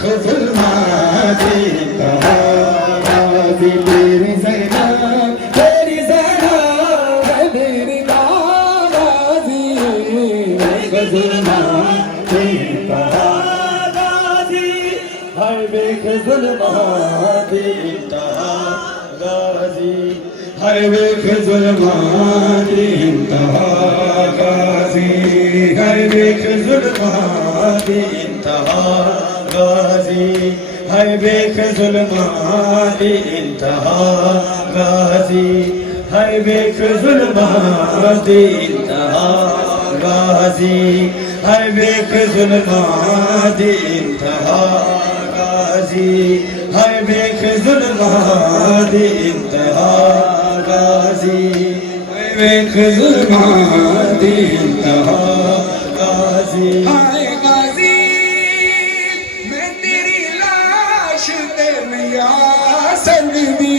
खुजुलमाती गाजी तेरी ज़ैना तेरी ज़ैना तेरी गाजी खुजुलमाती गाजी हर बेखुजुलमाती गाजी हर बेखुजुलमाती गाजी हर बेखुजुलमाती गाजी हर बेखुजुलमाती गाजी हर बेखुजुलमाती गाजी हर बेखुजुलमाती गाजी हर बेखुजुलमाती गाजी हर बेखुजुलमाती गाजी हाय गाजी मैं तेरी लाश ते नहीं आ सकती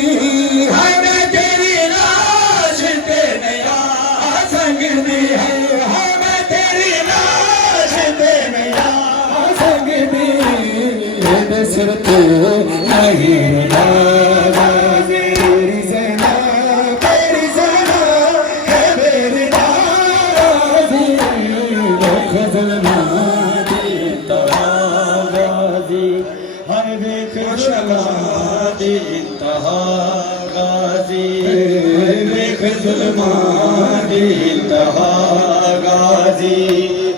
हाय मैं तेरी लाश ते नहीं आ सकती हाय मैं तेरी लाश ते नहीं आ सकती ये सिर पे नहीं लगा तेरी ज़ैना तेरी ज़ैना है मेरी गाजी खुजुलमाती गाजी हर बेखुजुलमाती गाजी बेखुजुलमाती गाजी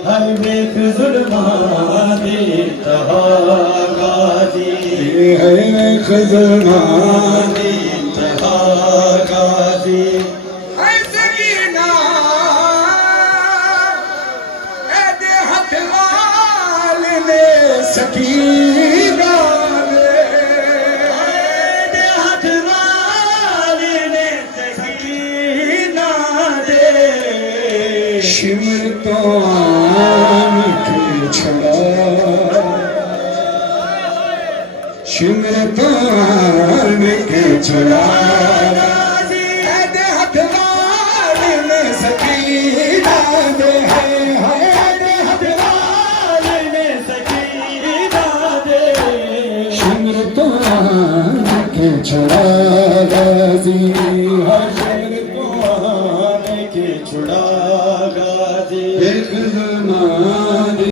हर बेखुजुलमाती गाजी हर बेखुजुलमाती गाजी ऐसे की ना ऐदे हथ लाल ने सकीना ने ऐदे हथ लाल ने सकीना दे शिमर तो मिठे छड़ा शिमर तो मिठे छड़ा ऐदे हथ लाल ने सकीना दे ऐदे हथ लाल ने सकीना दे शिमर तो मिठे छड़ा गाजी हर